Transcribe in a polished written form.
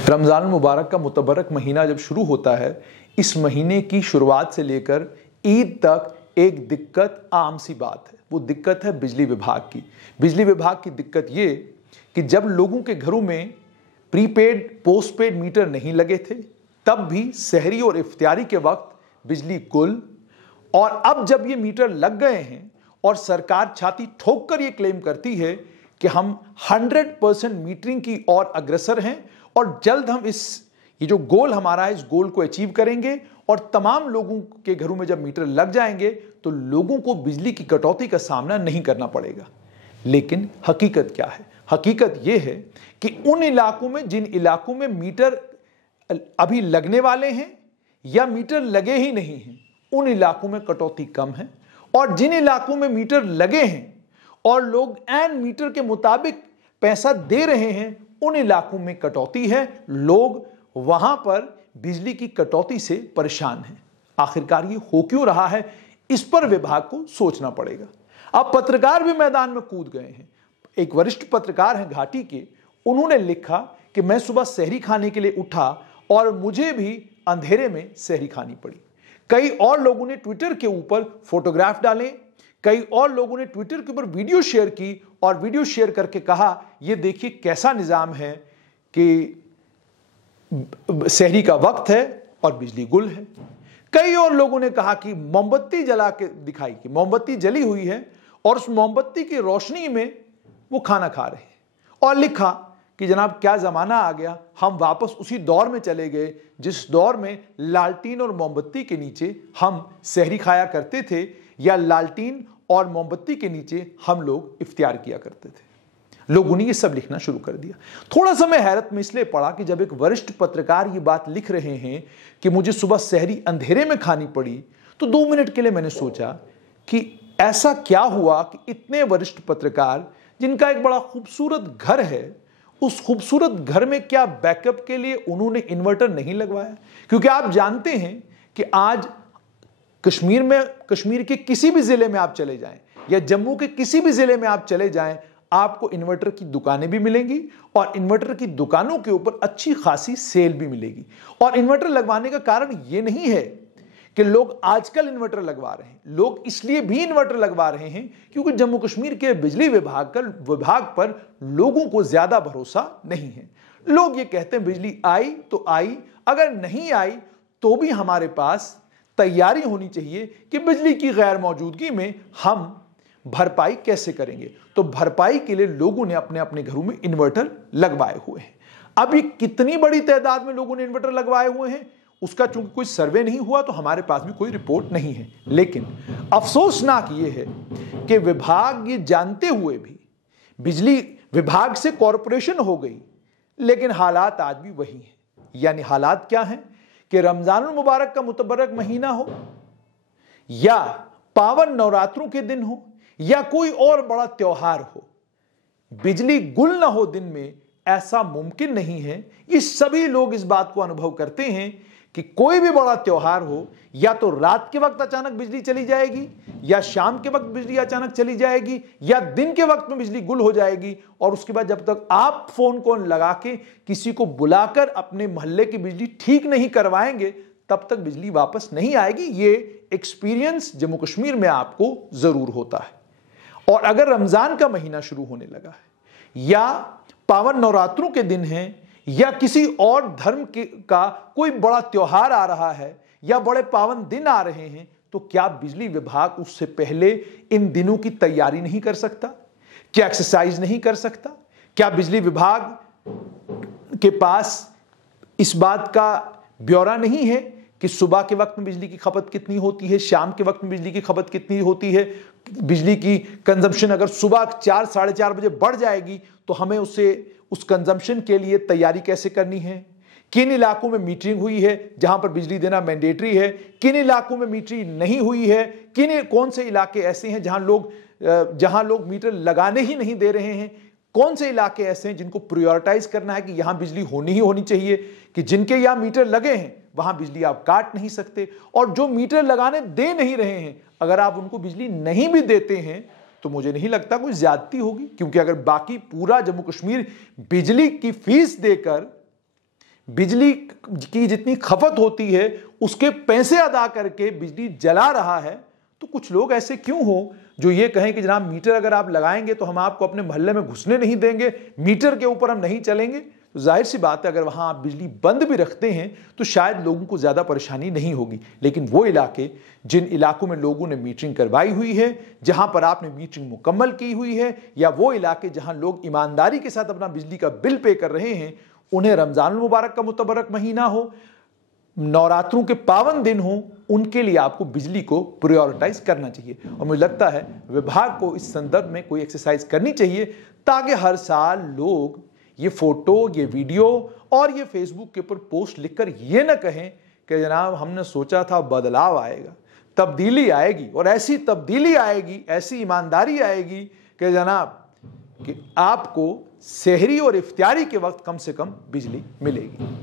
रमज़ान मुबारक का मुतबरक महीना जब शुरू होता है, इस महीने की शुरुआत से लेकर ईद तक एक दिक्कत आम सी बात है। वो दिक्कत है बिजली विभाग की। बिजली विभाग की दिक्कत ये कि जब लोगों के घरों में प्रीपेड पोस्टपेड मीटर नहीं लगे थे, तब भी सहरी और इफ्तियारी के वक्त बिजली गुल, और अब जब ये मीटर लग गए हैं और सरकार छाती ठोक कर ये क्लेम करती है कि हम 100% मीटरिंग की ओर अग्रसर हैं और जल्द हम ये जो गोल हमारा है, इस गोल को अचीव करेंगे और तमाम लोगों के घरों में जब मीटर लग जाएंगे तो लोगों को बिजली की कटौती का सामना नहीं करना पड़ेगा। लेकिन हकीकत क्या है? हकीकत यह है कि उन इलाकों में, जिन इलाकों में मीटर अभी लगने वाले हैं या मीटर लगे ही नहीं हैं, उन इलाकों में कटौती कम है, और जिन इलाकों में मीटर लगे हैं और लोग एन मीटर के मुताबिक पैसा दे रहे हैं, उन इलाकों में कटौती है। लोग वहां पर बिजली की कटौती से परेशान हैं। आखिरकार ये हो क्यों रहा है, इस पर विभाग को सोचना पड़ेगा। अब पत्रकार भी मैदान में कूद गए हैं। एक वरिष्ठ पत्रकार हैं घाटी के, उन्होंने लिखा कि मैं सुबह सहरी खाने के लिए उठा और मुझे भी अंधेरे में सहरी खानी पड़ी। कई और लोगों ने ट्विटर के ऊपर फोटोग्राफ डाले, कई और लोगों ने ट्विटर के ऊपर वीडियो शेयर की और वीडियो शेयर करके कहा, ये देखिए कैसा निजाम है कि सहरी का वक्त है और बिजली गुल है। कई और लोगों ने कहा कि मोमबत्ती जला के दिखाई कि मोमबत्ती जली हुई है और उस मोमबत्ती की रोशनी में वो खाना खा रहे हैं, और लिखा कि जनाब क्या जमाना आ गया, हम वापस उसी दौर में चले गए जिस दौर में लालटीन और मोमबत्ती के नीचे हम सहरी खाया करते थे, या लालटीन और मोमबत्ती के नीचे हम लोग इफ्तियार किया करते थे। लोगों ने ये सब लिखना शुरू कर दिया। थोड़ा सा मैं हैरत में इसलिए पड़ा कि जब एक वरिष्ठ पत्रकार ये बात लिख रहे हैं कि मुझे सुबह सहरी अंधेरे में खानी पड़ी, तो 2 मिनट के लिए मैंने सोचा कि ऐसा क्या हुआ कि इतने वरिष्ठ पत्रकार, जिनका एक बड़ा खूबसूरत घर है, उस खूबसूरत घर में क्या बैकअप के लिए उन्होंने इन्वर्टर नहीं लगवाया? क्योंकि आप जानते हैं कि आज कश्मीर के किसी भी जिले में आप चले जाएं या जम्मू के किसी भी जिले में आप चले जाएं, आपको इन्वर्टर की दुकानें भी मिलेंगी और इन्वर्टर की दुकानों के ऊपर अच्छी खासी सेल भी मिलेगी। और इन्वर्टर लगवाने का कारण यह नहीं है कि लोग आजकल इन्वर्टर लगवा रहे हैं, लोग इसलिए भी इन्वर्टर लगवा रहे हैं क्योंकि जम्मू कश्मीर के बिजली विभाग पर लोगों को ज्यादा भरोसा नहीं है। लोग ये कहते हैं बिजली आई तो आई, अगर नहीं आई तो भी हमारे पास तैयारी होनी चाहिए कि बिजली की गैर मौजूदगी में हम भरपाई कैसे करेंगे। तो भरपाई के लिए लोगों ने अपने अपने घरों में इन्वर्टर लगवाए हुए हैं। अब ये कितनी बड़ी तादाद में लोगों ने इन्वर्टर लगवाए हुए हैं, उसका चूंकि कोई सर्वे नहीं हुआ तो हमारे पास भी कोई रिपोर्ट नहीं है। लेकिन अफसोसनाक ये है कि विभाग ये जानते हुए भी, बिजली विभाग से कॉरपोरेशन हो गई, लेकिन हालात आज भी वही हैं। यानी हालात क्या हैं कि रमजान मुबारक का मुतबरक महीना हो या पावन नवरात्रों के दिन हो या कोई और बड़ा त्योहार हो, बिजली गुल ना हो दिन में, ऐसा मुमकिन नहीं है। ये सभी लोग इस बात को अनुभव करते हैं कि कोई भी बड़ा त्योहार हो, या तो रात के वक्त अचानक बिजली चली जाएगी, या शाम के वक्त बिजली अचानक चली जाएगी, या दिन के वक्त में बिजली गुल हो जाएगी, और उसके बाद जब तक आप फोन कॉल लगा के किसी को बुलाकर अपने मोहल्ले की बिजली ठीक नहीं करवाएंगे, तब तक बिजली वापस नहीं आएगी। ये एक्सपीरियंस जम्मू कश्मीर में आपको जरूर होता है। और अगर रमजान का महीना शुरू होने लगा है, या पावन नवरात्रों के दिन हैं, या किसी और धर्म का कोई बड़ा त्योहार आ रहा है, या बड़े पावन दिन आ रहे हैं, तो क्या बिजली विभाग उससे पहले इन दिनों की तैयारी नहीं कर सकता? क्या एक्सरसाइज नहीं कर सकता? क्या बिजली विभाग के पास इस बात का ब्यौरा नहीं है कि सुबह के वक्त में बिजली की खपत कितनी होती है, शाम के वक्त में बिजली की खपत कितनी होती है? बिजली की कंजम्पशन अगर सुबह 4 साढ़े 4 बजे बढ़ जाएगी तो हमें उस कंजम्पशन के लिए तैयारी कैसे करनी है? किन इलाकों में मीटरिंग हुई है जहां पर बिजली देना मैंडेटरी है, किन इलाकों में मीटरिंग नहीं हुई है, कौन से इलाके ऐसे हैं जहां लोग मीटर लगाने ही नहीं दे रहे हैं, कौन से इलाके ऐसे हैं जिनको प्रायोरिटाइज करना है कि यहां बिजली होनी ही होनी चाहिए, कि जिनके यहां मीटर लगे हैं वहां बिजली आप काट नहीं सकते, और जो मीटर लगाने दे नहीं रहे हैं, अगर आप उनको बिजली नहीं भी देते हैं तो मुझे नहीं लगता कोई ज्यादती होगी। क्योंकि अगर बाकी पूरा जम्मू कश्मीर बिजली की फीस देकर बिजली की जितनी खपत होती है उसके पैसे अदा करके बिजली जला रहा है, तो कुछ लोग ऐसे क्यों हो जो ये कहें कि जनाब मीटर अगर आप लगाएंगे तो हम आपको अपने मोहल्ले में घुसने नहीं देंगे, मीटर के ऊपर हम नहीं चलेंगे। तो जाहिर सी बात है अगर वहां आप बिजली बंद भी रखते हैं तो शायद लोगों को ज्यादा परेशानी नहीं होगी। लेकिन वो इलाके जिन इलाकों में लोगों ने मीटरिंग करवाई हुई है, जहां पर आपने मीटरिंग मुकम्मल की हुई है, या वो इलाके जहां लोग ईमानदारी के साथ अपना बिजली का बिल पे कर रहे हैं, उन्हें रमजान मुबारक का मुतबरक महीना हो, नवरात्रों के पावन दिन हो, उनके लिए आपको बिजली को प्रायोरिटाइज करना चाहिए। और मुझे लगता है विभाग को इस संदर्भ में कोई एक्सरसाइज करनी चाहिए ताकि हर साल लोग ये फोटो, ये वीडियो और ये फेसबुक के ऊपर पोस्ट लिखकर ये ना कहें कि जनाब हमने सोचा था बदलाव आएगा, तब्दीली आएगी, और ऐसी तब्दीली आएगी, ऐसी ईमानदारी आएगी कि जनाब कि आपको सहरी और इफ्तारी के वक्त कम से कम बिजली मिलेगी।